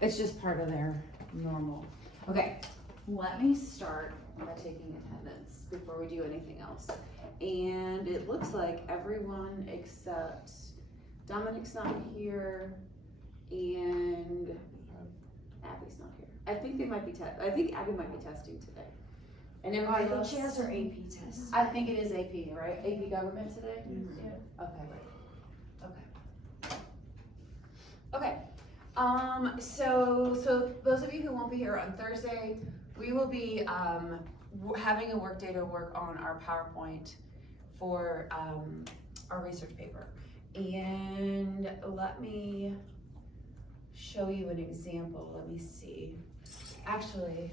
It's just part of their normal. Okay, let me start by taking attendance before we do anything else. And it looks like everyone except Dominic's not here and Abby's not here. I think they might be I think Abby might be testing today. And I everybody think else, she has her AP test. I think it is AP, right? AP government today? Yeah. Okay. So those of you who won't be here on Thursday, we will be having a work day to work on our PowerPoint for our research paper. And let me show you an example. Let me see. Actually,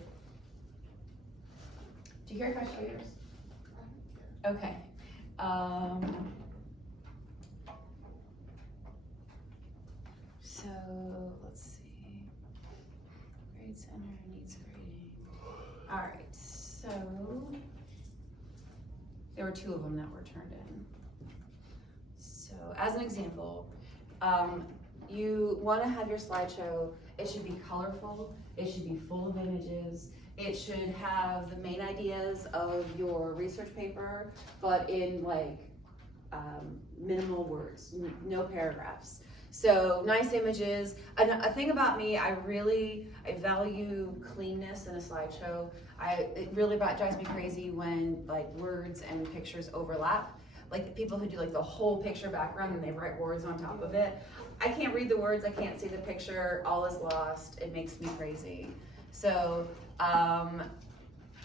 do you care if I show yours? Okay. So let's see. Grade center needs grading. All right. So there were 2 of them that were turned in. So as an example, you want to have your slideshow. It should be colorful. It should be full of images. It should have the main ideas of your research paper, but in like minimal words, no paragraphs. So nice images. A thing about me, I value cleanness in a slideshow. It really drives me crazy when like words and pictures overlap. Like the people who do like the whole picture background and they write words on top of it. I can't read the words, I can't see the picture, all is lost. It makes me crazy. So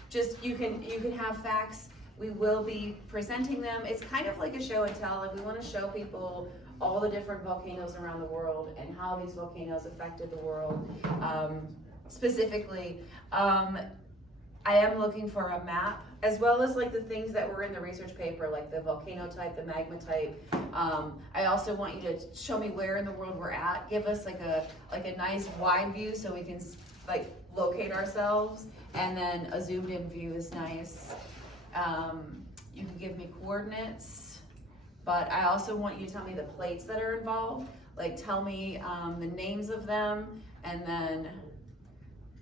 just you can have facts. We will be presenting them. It's kind of like a show and tell. Like we want to show people all the different volcanoes around the world and how these volcanoes affected the world. Specifically, I am looking for a map, as well as like the things that were in the research paper, like the volcano type, the magma type. I also want you to show me where in the world we're at. Give us like a nice wide view so we can like locate ourselves, and then a zoomed in view is nice. You can give me coordinates, but I also want you to tell me the plates that are involved. Like tell me the names of them, and then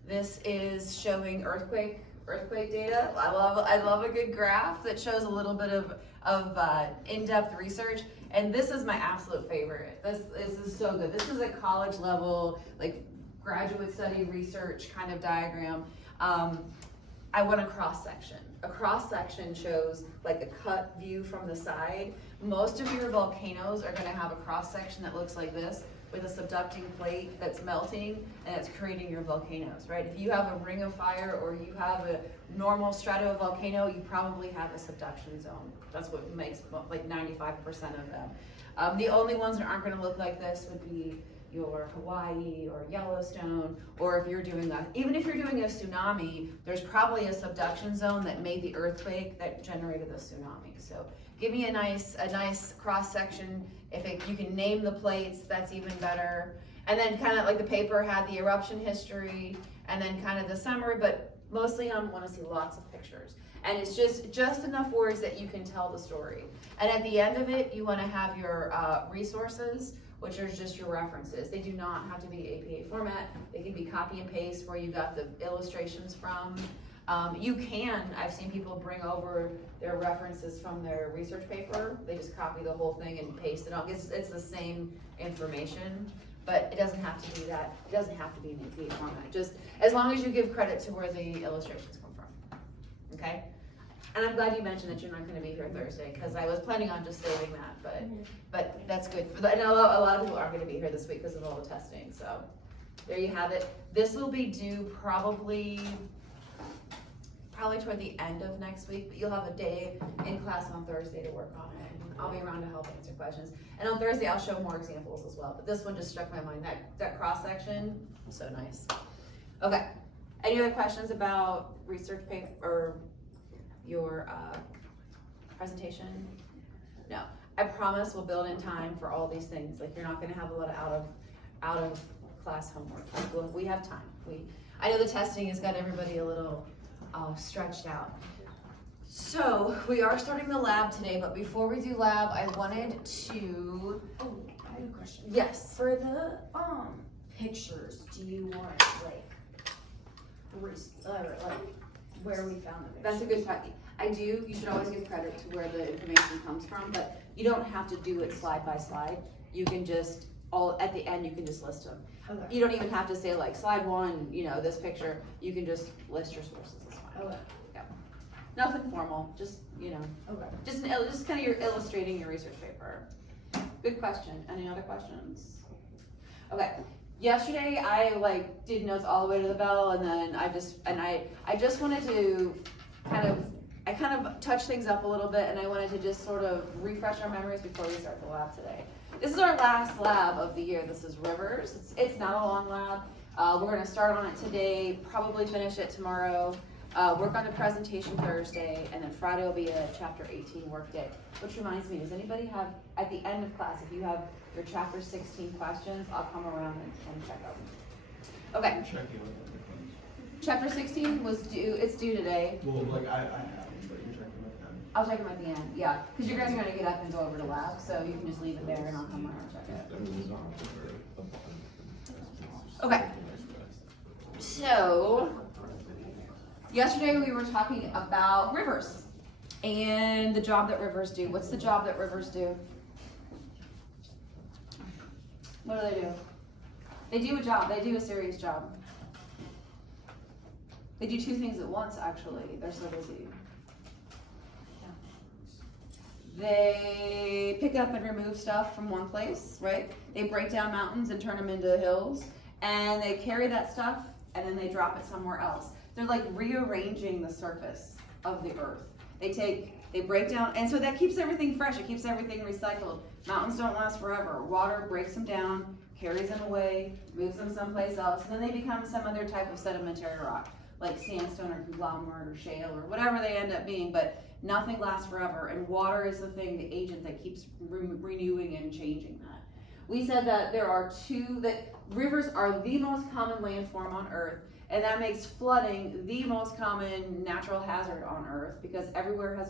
this is showing earthquake data. I love a good graph that shows a little bit of in-depth research. And this is my absolute favorite. This is so good. This is a college level, like graduate study research kind of diagram. I want a cross section. A cross section shows like a cut view from the side. Most of your volcanoes are going to have a cross section that looks like this, with a subducting plate that's melting and it's creating your volcanoes, right? If you have a ring of fire or you have a normal stratovolcano, you probably have a subduction zone. That's what makes like 95% of them. The only ones that aren't going to look like this would be your Hawaii or Yellowstone, or if you're doing even if you're doing a tsunami, there's probably a subduction zone that made the earthquake that generated the tsunami. So give me a nice cross section. If you can name the plates, that's even better. And then kind of like the paper had the eruption history and then kind of the summary, but mostly I want to see lots of pictures. And it's just enough words that you can tell the story. And at the end of it, you want to have your resources, which are just your references. They do not have to be APA format. They can be copy and paste where you got the illustrations from. I've seen people bring over their references from their research paper. They just copy the whole thing and paste it on. It's the same information, but it doesn't have to be that. It doesn't have to be in APA format. Just as long as you give credit to where the illustrations come from, okay? And I'm glad you mentioned that you're not going to be here Thursday, because I was planning on just saving that, but that's good. I know a lot of people aren't going to be here this week because of all the testing, so there you have it. This will be due probably toward the end of next week, but you'll have a day in class on Thursday to work on it, and I'll be around to help answer questions. And on Thursday, I'll show more examples as well, but this one just struck my mind. That cross-section, so nice. Okay, any other questions about research paper or your presentation? No, I promise we'll build in time for all these things. Like you're not gonna have a lot of out of class homework. We have time. I know the testing has got everybody a little stretched out. So we are starting the lab today, but before we do lab, I wanted to. Oh, I have a question. Yes. For the pictures do you want, like, where we found the pictures? That's a good question. You should always give credit to where the information comes from, but you don't have to do it slide by slide. You can just, at the end, you can just list them. Okay. You don't even have to say like slide one, this picture, you can just list your sources, it's fine. Okay. Yeah. Nothing formal, just, Okay. just kind of you're illustrating your research paper. Good question. Any other questions? Okay. Yesterday I did notes all the way to the bell, and then I just wanted to kind of touch things up a little bit, and I wanted to just sort of refresh our memories before we start the lab today. This is our last lab of the year. This is rivers. It's not a long lab. We're going to start on it today, probably finish it tomorrow, work on the presentation Thursday, and then Friday will be a chapter 18 work day. Which reminds me, does anybody have, at the end of class, if you have your chapter 16 questions, I'll come around and check them. Okay. Chapter 16 it's due today. Well, I have them, but you're checking with them. I'll check them at the end, yeah. Because you guys are going to get up and go over to lab, so you can just leave it there and I'll come around and check it. Okay. So, yesterday we were talking about rivers and the job that rivers do. What's the job that rivers do? What do? They do a job. They do a serious job. They do two things at once, actually. They're so busy. They pick up and remove stuff from one place, right? They break down mountains and turn them into hills, and they carry that stuff and then they drop it somewhere else. They're like rearranging the surface of the earth. They break down, and so that keeps everything fresh. It keeps everything recycled. Mountains don't last forever. Water breaks them down, carries them away, moves them someplace else, and then they become some other type of sedimentary rock, like sandstone or conglomerate or shale or whatever they end up being, but nothing lasts forever, and water is the thing, the agent that keeps renewing and changing that. We said that that rivers are the most common landform on Earth, and that makes flooding the most common natural hazard on Earth, because everywhere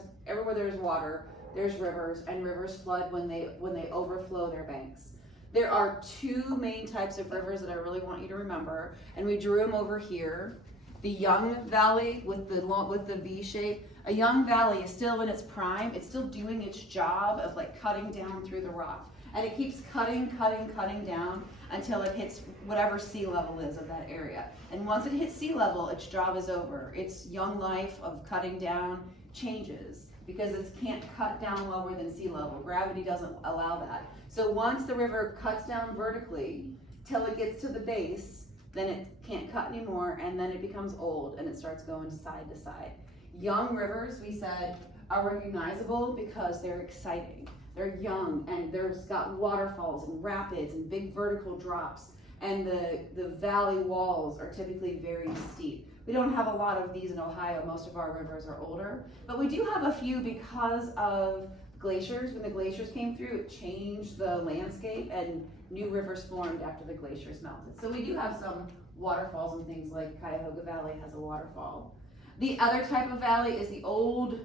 there's water, there's rivers, and rivers flood when they overflow their banks. There are two main types of rivers that I really want you to remember, and we drew them over here. The young valley with the V shape. A young valley is still in its prime. It's still doing its job of cutting down through the rock. And it keeps cutting down until it hits whatever sea level is of that area. And once it hits sea level, its job is over. Its young life of cutting down changes because it can't cut down lower than sea level. Gravity doesn't allow that. So once the river cuts down vertically till it gets to the base, then it can't cut anymore, and then it becomes old and it starts going side to side. Young rivers, we said, are recognizable because they're exciting. They're young, and there's got waterfalls and rapids and big vertical drops, and the valley walls are typically very steep. We don't have a lot of these in Ohio. Most of our rivers are older, but we do have a few because of glaciers. When the glaciers came through, it changed the landscape, and new rivers formed after the glaciers melted. So we do have some waterfalls and things, like Cuyahoga Valley has a waterfall. The other type of valley is the old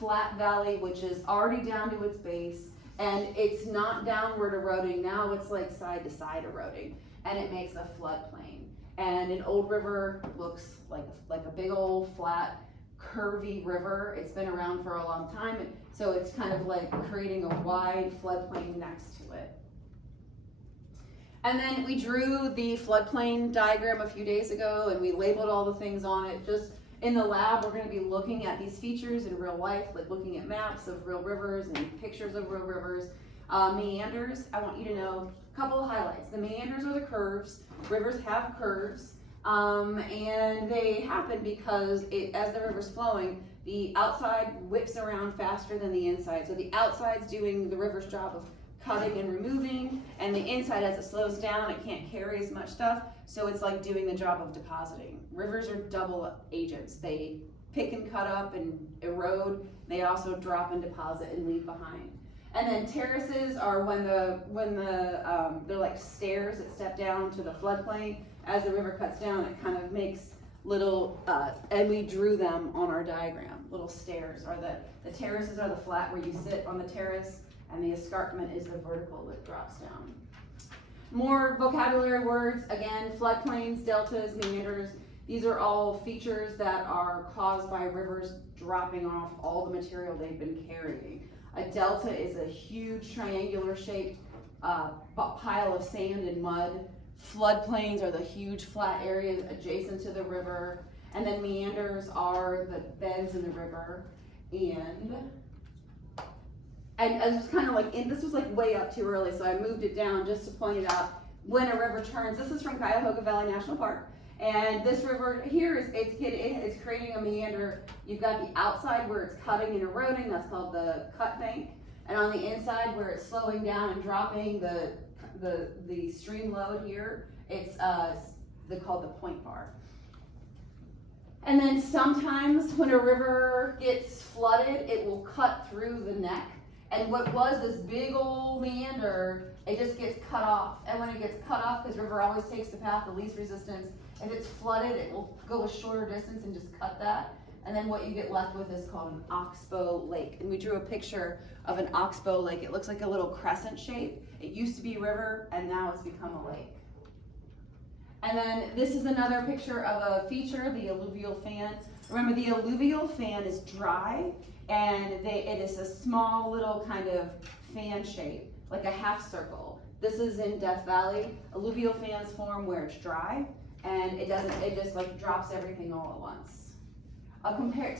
flat valley, which is already down to its base, and it's not downward eroding. Now it's like side to side eroding, and it makes a floodplain. And an old river looks like a big old flat curvy river. It's been around for a long time, so it's kind of like creating a wide floodplain next to it. And then we drew the floodplain diagram a few days ago, and we labeled all the things on it. Just in the lab, we're going to be looking at these features in real life, like looking at maps of real rivers and pictures of real rivers. Meanders, I want you to know a couple of highlights. The meanders are the curves. Rivers have curves, and they happen because as the river's flowing, the outside whips around faster than the inside. So the outside's doing the river's job of cutting and removing, and the inside, as it slows down, it can't carry as much stuff, so it's like doing the job of depositing. Rivers are double agents. They pick and cut up and erode. They also drop and deposit and leave behind. And then terraces are when they're like stairs that step down to the floodplain. As the river cuts down, it kind of makes little, and we drew them on our diagram. Little stairs are the terraces are the flat where you sit on the terrace, and the escarpment is the vertical that drops down. more vocabulary words, again, floodplains, deltas, meanders. These are all features that are caused by rivers dropping off all the material they've been carrying. A delta is a huge triangular shaped pile of sand and mud. Floodplains are the huge flat areas adjacent to the river. And then meanders are the bends in the river. And I was kind of like, this was like way up too early, so I moved it down just to point it out. When a river turns, this is from Cuyahoga Valley National Park. And this river here it's creating a meander. You've got the outside where it's cutting and eroding, that's called the cut bank. And on the inside where it's slowing down and dropping the stream load here, it's called the point bar. And then sometimes when a river gets flooded, it will cut through the neck. And what was this big old meander, it just gets cut off. And when it gets cut off, because river always takes the path of least resistance, if it's flooded, it will go a shorter distance and just cut that. And then what you get left with is called an oxbow lake. And we drew a picture of an oxbow lake. It looks like a little crescent shape. It used to be a river, and now it's become a lake. And then this is another picture of a feature, the alluvial fan. Remember, the alluvial fan is dry, and it is a small little kind of fan shape, like a half circle. This is in Death Valley. Alluvial fans form where it's dry, and it just like drops everything all at once.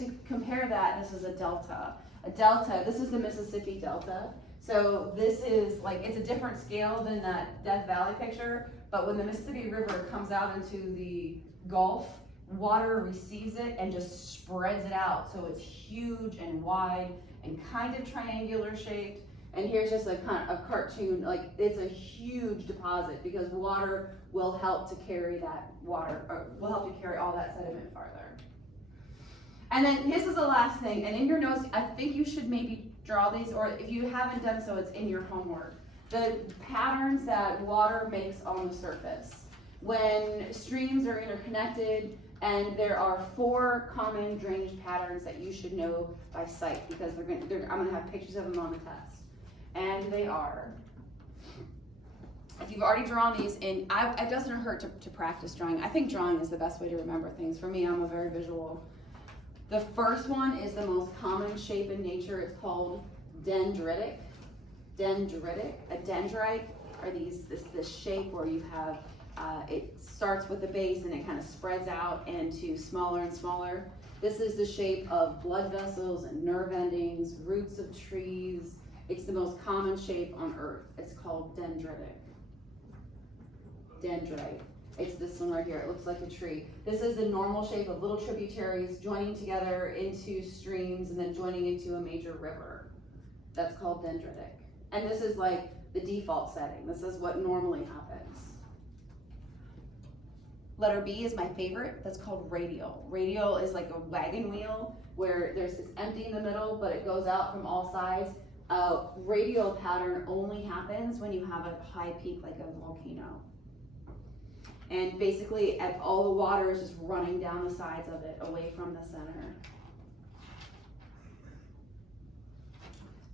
To compare that, this is a delta. A delta, this is the Mississippi Delta. So this is like, it's a different scale than that Death Valley picture, but when the Mississippi River comes out into the Gulf, water receives it and just spreads it out. So it's huge and wide and kind of triangular shaped. And here's just a cartoon, like it's a huge deposit because water will help to carry that water, or will help to carry all that sediment farther. And then this is the last thing, and in your notes, I think you should maybe draw these, or if you haven't done so, it's in your homework. The patterns that water makes on the surface. When streams are interconnected, and there are 4 common drainage patterns that you should know by sight, because I'm gonna have pictures of them on the test. And they are, if you've already drawn these, and it doesn't hurt to practice drawing. I think drawing is the best way to remember things. For me, I'm a very visual. The first one is the most common shape in nature. It's called dendritic. Dendritic. A dendrite are this shape where you have, it starts with the base and it kind of spreads out into smaller and smaller. This is the shape of blood vessels and nerve endings, roots of trees. It's the most common shape on Earth. It's called dendritic. Dendrite. It's this one right here. It looks like a tree. This is the normal shape of little tributaries joining together into streams and then joining into a major river. That's called dendritic. And this is like the default setting. This is what normally happens. Letter B is my favorite. That's called radial. Radial is like a wagon wheel where there's this empty in the middle, but it goes out from all sides. Radial pattern only happens when you have a high peak like a volcano. And basically, all the water is just running down the sides of it, away from the center.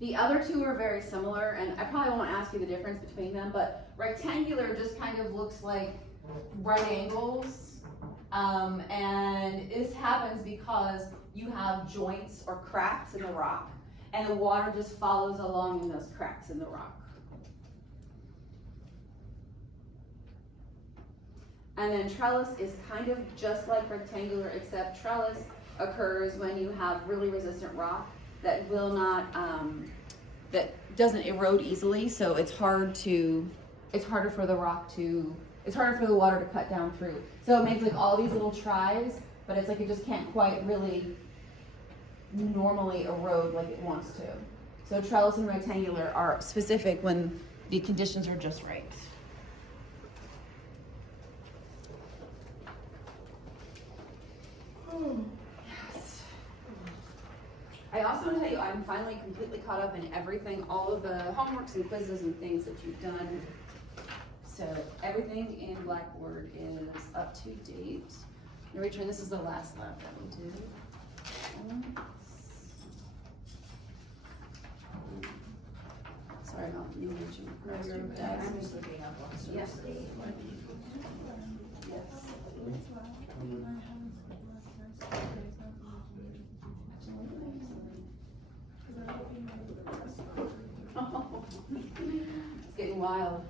The other two are very similar, and I probably won't ask you the difference between them, but rectangular just kind of looks like right angles. And this happens because you have joints or cracks in the rock, and the water just follows along in those cracks in the rock. And then trellis is kind of just like rectangular, except trellis occurs when you have really resistant rock that will not, that doesn't erode easily. So it's harder for the water to cut down through. So it makes like all these little tries, but it's like it just can't quite really normally erode like it wants to. So trellis and rectangular are specific when the conditions are just right. Yes. I also want to tell you I'm finally completely caught up in everything, all of the homeworks and quizzes and things that you've done. So everything in Blackboard is up to date. Now return, this is the last lab that we did. Sorry about you mentioned. I'm just looking up on Source Yes. State. Yes. It's getting wild.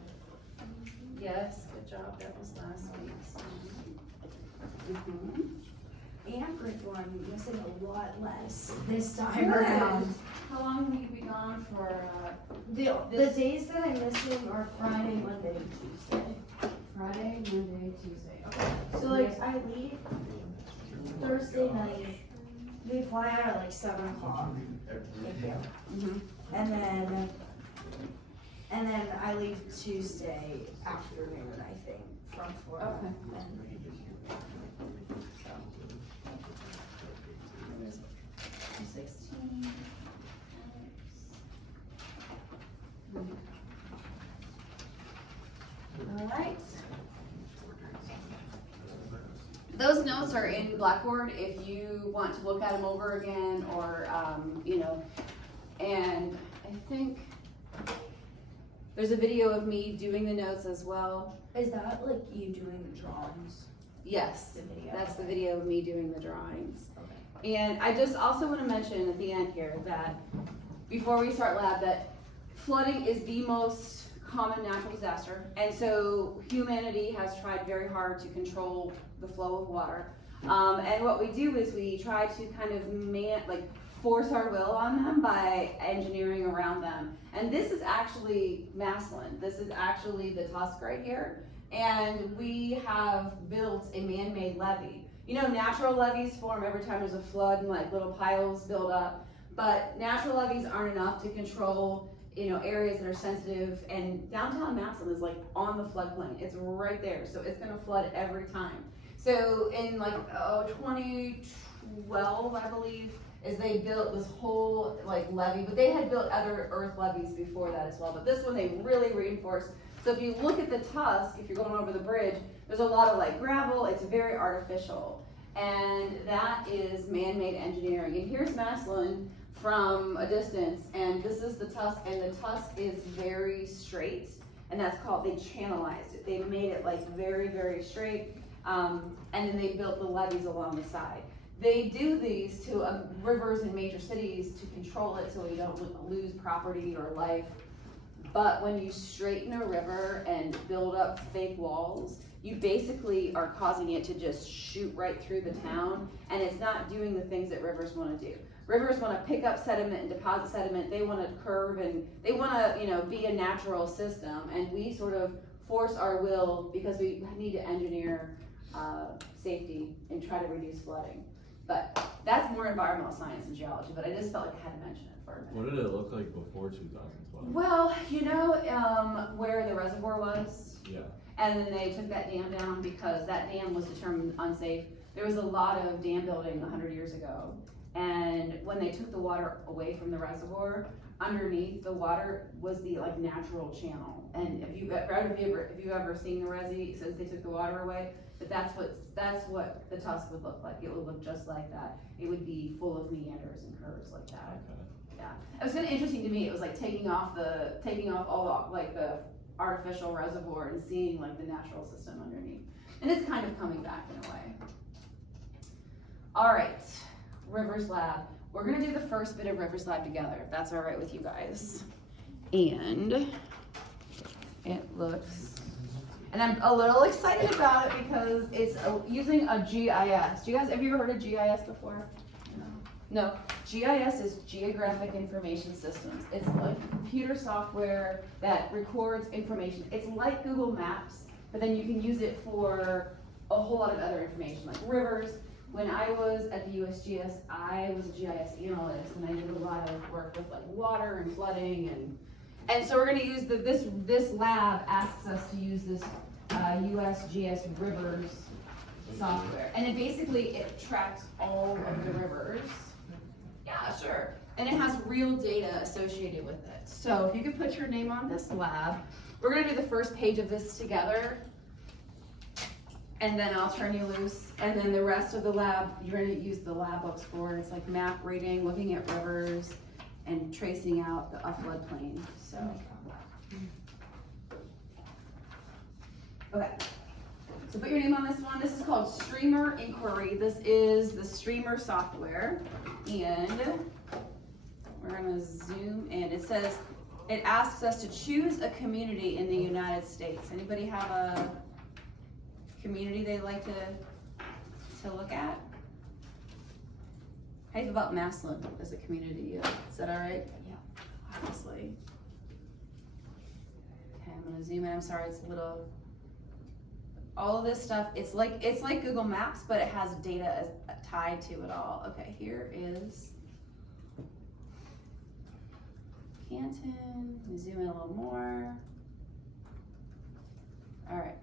Yes, good job, that was last week's. Anchorage one missing a lot less this time Good. around. How long will you be gone for, The days that I'm missing are Friday, Monday, and Tuesday. Friday, Monday, Tuesday? Okay. So like I leave Thursday night, we fly out at like 7 o'clock. Mhm. And then I leave Tuesday afternoon, I think, from Florida. Okay. And- So. 16. All right. Those notes are in Blackboard if you want to look at them over again or, and I think there's a video of me doing the notes as well. Is that like you doing the drawings? Yes, The video? that's the video of me doing the drawings. Okay. And I just also want to mention at the end here that before we start lab, that flooding is the most common natural disaster. And so humanity has tried very hard to control the flow of water. And what we do is we try to kind of force our will on them by engineering around them. And this is actually Maslin. This is actually the tusk right here. And we have built a man-made levee. You know, natural levees form every time there's a flood and like little piles build up. But natural levees aren't enough to control, areas that are sensitive. And downtown Maslin is like on the floodplain. It's right there. So it's gonna flood every time. So in 2012, I believe, is they built this whole levee, but they had built other earth levees before that as well. But this one they really reinforced. So if you look at the tusk, if you're going over the bridge, there's a lot of gravel. It's very artificial, and that is man-made engineering. And here's Maslin from a distance, and this is the tusk, and the tusk is very straight, and that's called, they channelized it. They made it very, very straight, and then they built the levees along the side. They do these to rivers in major cities to control it so you don't lose property or life. But when you straighten a river and build up fake walls, you basically are causing it to just shoot right through the town, and it's not doing the things that rivers want to do. Rivers want to pick up sediment and deposit sediment. They want to curve and they want to, be a natural system, and we sort of force our will because we need to engineer safety and try to reduce flooding. But that's more environmental science and geology, but I just felt like I had to mention it for a minute. What did it look like before 2012? Well, where the reservoir was, Yeah. and then they took that dam down because that dam was determined unsafe. There was a lot of dam building 100 years ago, and when they took the water away from the reservoir, underneath the water was the natural channel. And if you've ever seen the resi since they took the water away, but that's what the tusk would look like. It would look just like that. It would be full of meanders and curves like that. Okay. Yeah, it was kind of interesting to me. It was like taking off all the artificial reservoir and seeing the natural system underneath. And it's kind of coming back in a way. All right, Rivers Lab. We're gonna do the first bit of Rivers Lab together, if that's all right with you guys. And it looks, and I'm a little excited about it because it's using a GIS. Have you ever heard of GIS before? No, GIS is Geographic Information Systems. It's computer software that records information. It's like Google Maps, but then you can use it for a whole lot of other information, like rivers. When I was at the USGS, I was a GIS analyst, and I did a lot of work with water and flooding, and so we're going to use this lab asks us to use this USGS rivers software, and it tracks all of the rivers. Yeah, sure. And it has real data associated with it. So if you could put your name on this lab, we're gonna do the first page of this together, and then I'll turn you loose. And then the rest of the lab, you're gonna use the lab books for. It's like map reading, looking at rivers, and tracing out a floodplain, so. Okay, so put your name on this one. This is called Streamer Inquiry. This is the Streamer software, and we're gonna zoom in. It says, it asks us to choose a community in the United States. Anybody have a community they'd like to look at? How do you feel about Massillon as a community? Is that all right? Yeah. Obviously. Okay, I'm gonna zoom in. I'm sorry, it's a little. All of this stuff, it's like Google Maps, but it has data tied to it all. Okay, here is Canton. Let me zoom in a little more. All right.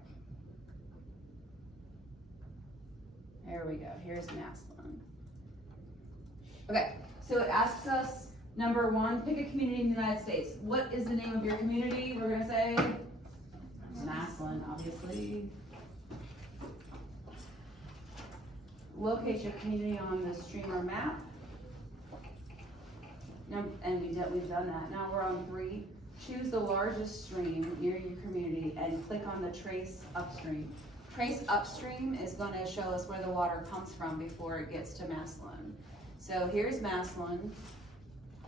There we go. Here's Massillon. Okay, so it asks us, number one, pick a community in the United States. What is the name of your community? We're gonna say Massillon, obviously. Locate your community on the streamer map. Now, and we've done that. Now we're on 3. Choose the largest stream near your community and click on the trace upstream. Trace upstream is going to show us where the water comes from before it gets to Massillon. So here's Massillon.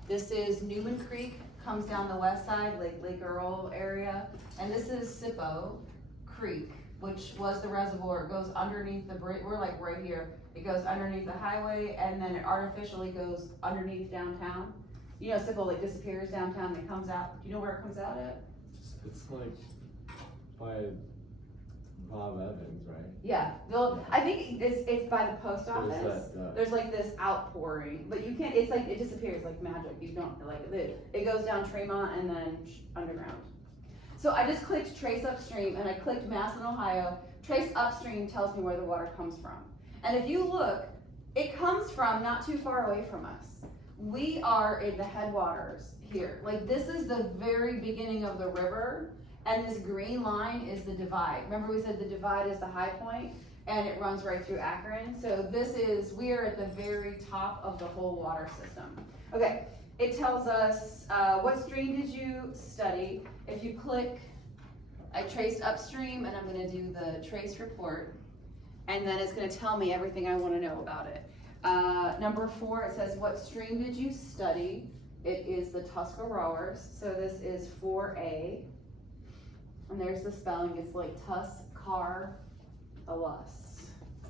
This is Newman Creek, comes down the west side, Lake Earl area. And this is Sippo Creek, which was the reservoir. It goes underneath the bridge. We're like right here. It goes underneath the highway, and then it artificially goes underneath downtown. You know, Sippo like disappears downtown and it comes out. Do you know where it comes out at? It's like by Bob Evans, right? Yeah, I think it's by the post office. That, There's like this outpouring, but you can't, it's like, it disappears like magic. You don't, like, it goes down Tremont and then underground. So I just clicked trace upstream and I clicked Massillon, Ohio. Trace upstream tells me where the water comes from. And if you look, it comes from not too far away from us. We are in the headwaters here. Like, this is the very beginning of the river, and this green line is the divide. Remember we said the divide is the high point, and it runs right through Akron. So we are at the very top of the whole water system. Okay, it tells us what stream did you study. If you click, I traced upstream, and I'm gonna do the trace report, and then it's gonna tell me everything I wanna know about it. Number 4, it says, what stream did you study? It is the Tuscaroras, so this is 4A. And there's the spelling, it's like Tuscaroras.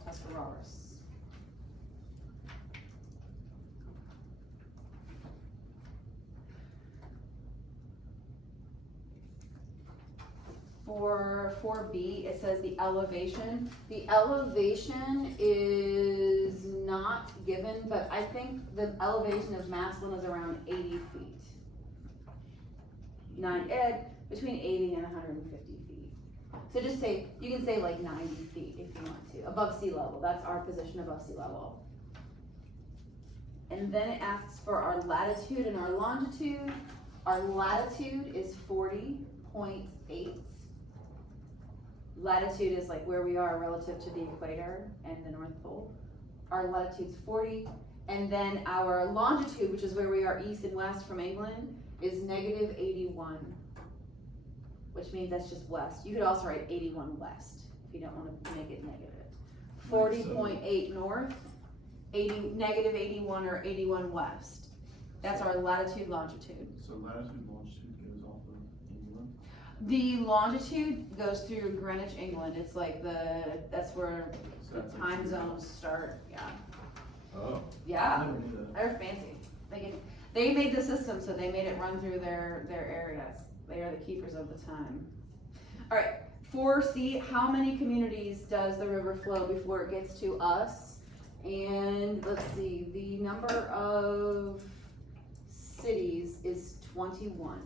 Tuscaroras. For 4B, it says the elevation. The elevation is not given, but I think the elevation of Massillon is around 80 feet. Between 80 and 150 feet. So just say, you can say like 90 feet if you want to, above sea level. That's our position above sea level. And then it asks for our latitude and our longitude. Our latitude is 40.8. Latitude is like where we are relative to the equator and the North Pole. Our latitude's 40, and then our longitude, which is where we are east and west from England, is -81, which means that's just west. You could also write 81 west if you don't want to make it negative. 40.8 north, -81 or 81 west. That's our latitude, longitude. So latitude, longitude goes off of England? The longitude goes through Greenwich, England. It's like that's where So the that's like time 2 zones miles. start, yeah. Oh. I Yeah, never knew that. they're fancy. They made the system, so they made it run through their areas. They are the keepers of the time. All right, 4C, how many communities does the river flow before it gets to us? And let's see, the number of cities is 21.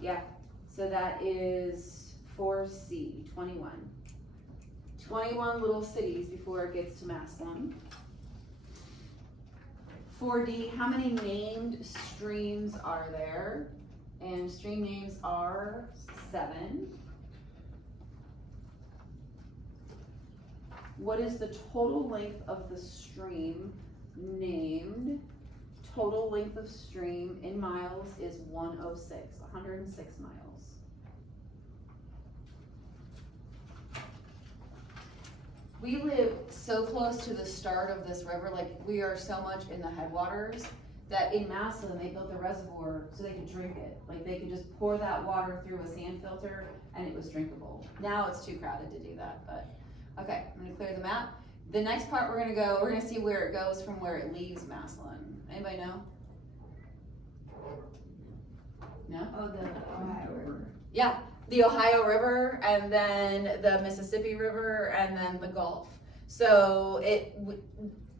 Yeah, so that is 4C, 21. 21 little cities before it gets to Massillon. 4D, how many named streams are there? And stream names are 7. What is the total length of the stream named? total length of stream in miles is 106 miles. We live so close to the start of this river, like we are so much in the headwaters, that in Massillon, they built a reservoir so they could drink it. Like they could just pour that water through a sand filter and it was drinkable. Now it's too crowded to do that, but, okay, I'm gonna clear the map. The next part we're gonna see where it goes from where it leaves Massillon. Anybody know? No? Oh, the Ohio River. Yeah, the Ohio River, and then the Mississippi River, and then the Gulf. So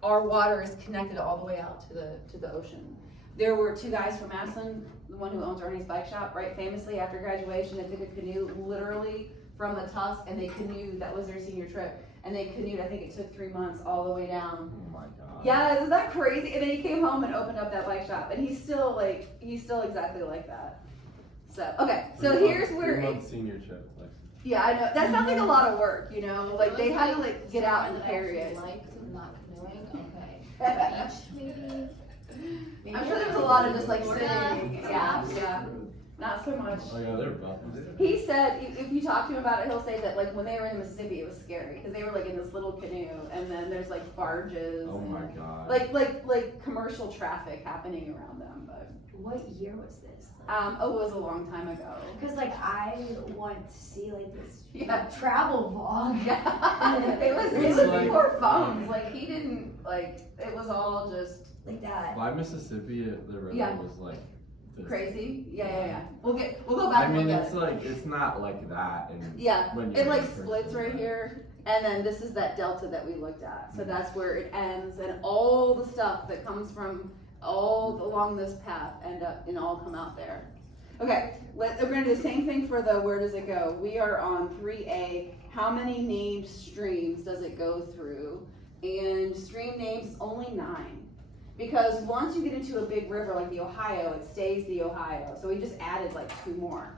our water is connected all the way out to the ocean. There were two guys from Massillon, the one who owns Ernie's Bike Shop, right? Famously, after graduation, they took a canoe literally from the Tusk, and they canoed. That was their senior trip, and they canoed. I think it took 3 months all the way down. Oh my god. Yeah, isn't that crazy? And then he came home and opened up that bike shop, and he's still exactly like that. So, okay, so here's where it's senior trip. Like, yeah, I know, that sounds like a lot of work, you know, like they had to like get out in the period. Like not canoeing, okay. Beach, maybe? I'm sure there's a lot of just like Florida. sitting, yeah, not so much. oh yeah, they're buffing. He said, if you talk to him about it, he'll say that like when they were in Mississippi, it was scary, because they were like in this little canoe, and then there's like barges. Oh my and, god. like commercial traffic happening around them, but. What year was this? It was a long time ago. Cause like I want to see like this Yeah. travel vlog. Yeah, it was It's like- before phones, like he didn't, like, it was all just Like that. By Mississippi, the river Yeah. was like this. crazy. Yeah. We'll go back I and mean, look at it's it. like, it's not like that. And Yeah, when it you're like in person, splits right but- here, and then this is that delta that we looked at. So that's where it ends, and all the stuff that comes from all along this path end up and all come out there. Okay, we're gonna do the same thing for the where does it go? We are on 3A. How many named streams does it go through? And stream names is only 9. Because once you get into a big river like the Ohio, it stays the Ohio. So we just added like 2 more.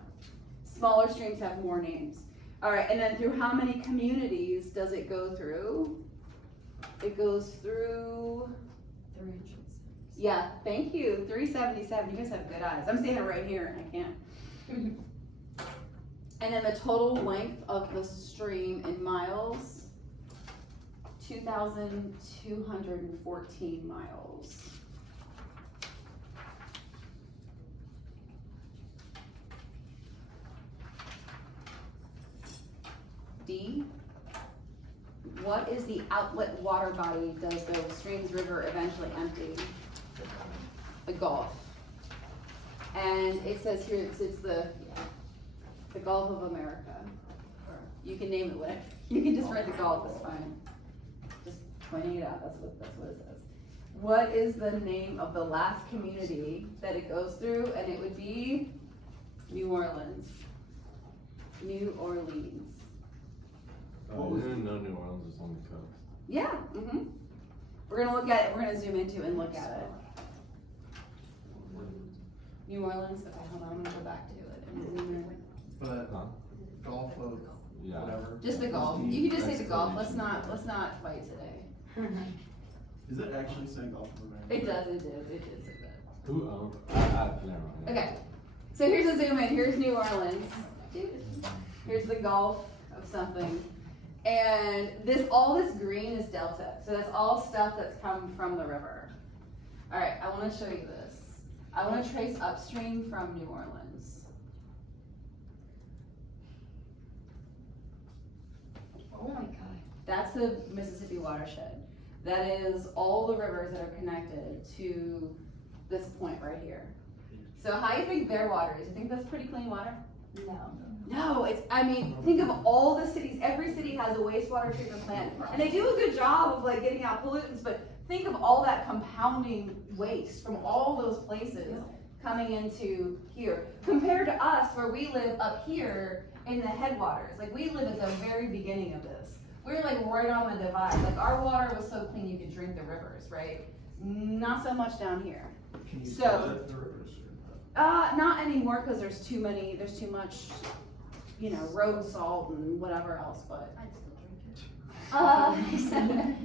Smaller streams have more names. All right, and then through how many communities does it go through? It goes through, yeah, thank you, 377. You guys have good eyes. I'm standing right here and I can't. And then the total length of the stream in miles, 2,214 miles. D, what is the outlet water body does the stream's river eventually empty? The Gulf. And it says here, it's the Gulf of America. You can name it whatever. You can just write the Gulf, it's fine. Just pointing it out, that's what it says. What is the name of the last community that it goes through? And it would be New Orleans. New Orleans. Oh, I didn't know New Orleans was on the coast. Yeah, We're gonna look at it, we're gonna zoom into it and look at it. New Orleans, okay, hold on, I'm gonna go back to it and zoom in. But Huh? Gulf of Yeah. whatever. Just the Gulf, you can just say the Gulf, let's not fight today. Is it actually saying Gulf of America? It did say that. Who owns? Never mind. Okay, so here's a zoom in, here's New Orleans. Here's the Gulf of something. And all this green is delta, so that's all stuff that's come from the river. All right, I wanna show you this. I wanna trace upstream from New Orleans. Oh my god. That's the Mississippi watershed. That is all the rivers that are connected to this point right here. So how do you think their water is? You think that's pretty clean water? No. No, think of all the cities, every city has a wastewater treatment plant, and they do a good job of like getting out pollutants, but think of all that compounding waste from all those places coming into here, compared to us where we live up here in the headwaters. Like we live at the very beginning of this. We're like right on the divide. Like our water was so clean you could drink the rivers, right? Not so much down here. Can you So- split the rivers? Not anymore because there's too much, road salt and whatever else, but I'd still drink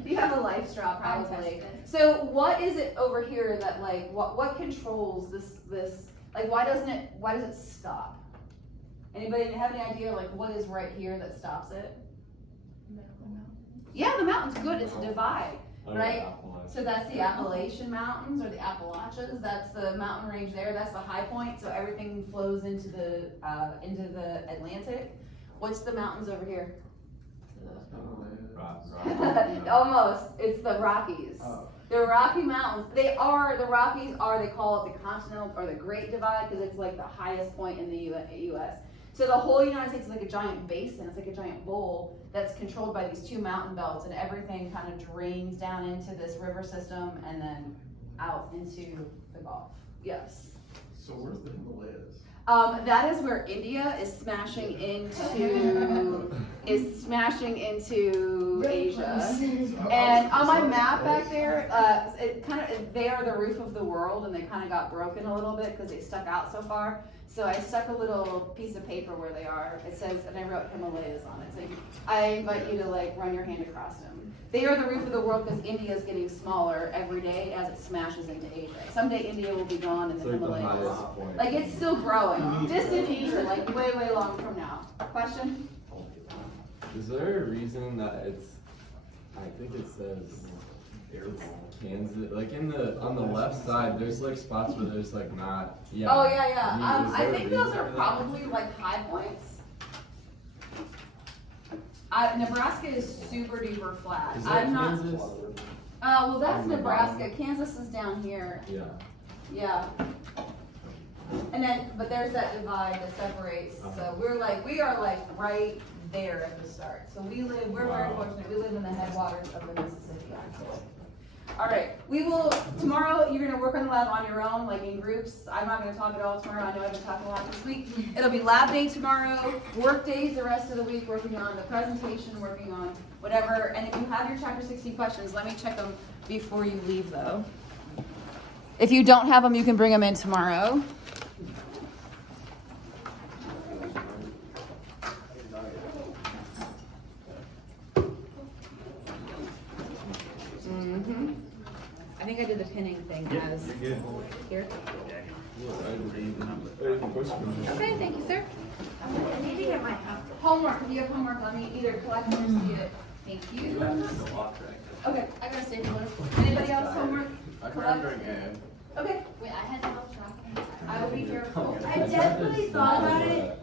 You have a life straw I'll probably. test it. So what is it over here that like, what controls this, like why does it stop? Anybody have any idea like what is right here that stops it? Yeah, the mountain's good, it's a divide, Oh, right? Appalachian. So that's the Appalachian Mountains or the Appalachians, that's the mountain range there, that's the high point, so everything flows into the Atlantic. What's the mountains over here? Rock. Almost, it's the Rockies. Oh. The Rocky Mountains, the Rockies are, they call it the Continental or the Great Divide because it's like the highest point in the US. So the whole United States is like a giant basin, it's like a giant bowl that's controlled by these two mountain belts and everything kind of drains down into this river system and then out into the Gulf. Yes. So where's the Himalayas? That is where India is smashing into Asia. And on my map back there, they are the roof of the world, and they kind of got broken a little bit because they stuck out so far. So I stuck a little piece of paper where they are. It says, and I wrote Himalayas on it. So I invite you to like run your hand across them. They are the roof of the world because India is getting smaller every day as it smashes into Asia. Someday India will be gone and It's the like the Himalayas. highest point. Like it's still growing. Distant future, like way, way long from now. Question? Is there a reason that I think it says it's Kansas, like on the left side, there's like spots where there's like not, yeah. Oh yeah. Is I there a think those reason are for that? probably like high points. Nebraska is super duper flat. Is that I'm not. Kansas? Well, that's On the Nebraska. bottom? Kansas is down here. Yeah. Yeah. And then, but there's that divide that separates. So we are like right there at the start. So we're very Wow. fortunate. We live in the headwaters of the Mississippi, actually. All right, tomorrow you're gonna work on the lab on your own, like in groups. I'm not gonna talk at all tomorrow. I know I've been talking a lot this week. It'll be lab day tomorrow, work days the rest of the week, working on the presentation, working on whatever. And if you have your chapter 60 questions, let me check them before you leave though. If you don't have them, you can bring them in tomorrow. I think I did the pinning thing as here. Okay, thank you, sir. I need to get my Homework, if you have homework, let me either collect or see it. Thank you. Okay, I gotta stay for Anybody else homework? Collect? Okay, Wait, I had to help track. I will be careful. I definitely thought about it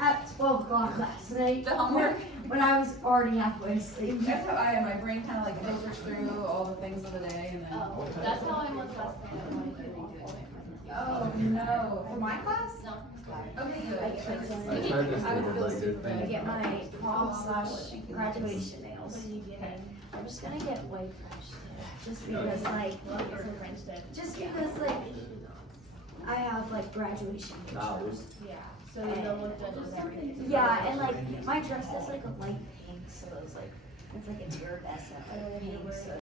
at 12 o'clock last night. The homework? When I was already halfway asleep. That's how my brain kind of like filters through all the things of the day and then. Oh, that's how I was last night. I wanted to redo it. Oh, no, for my class? No. Okay, good. I get my I tried this I would thing, feel like, super good bad. I get my prom/graduation nails. I'm just gonna get white French tip, just because like I have like graduation pictures. Yeah, so they'll look good as everything. Yeah, and like my dress is like a light pink, so it's like a iridescent pink. So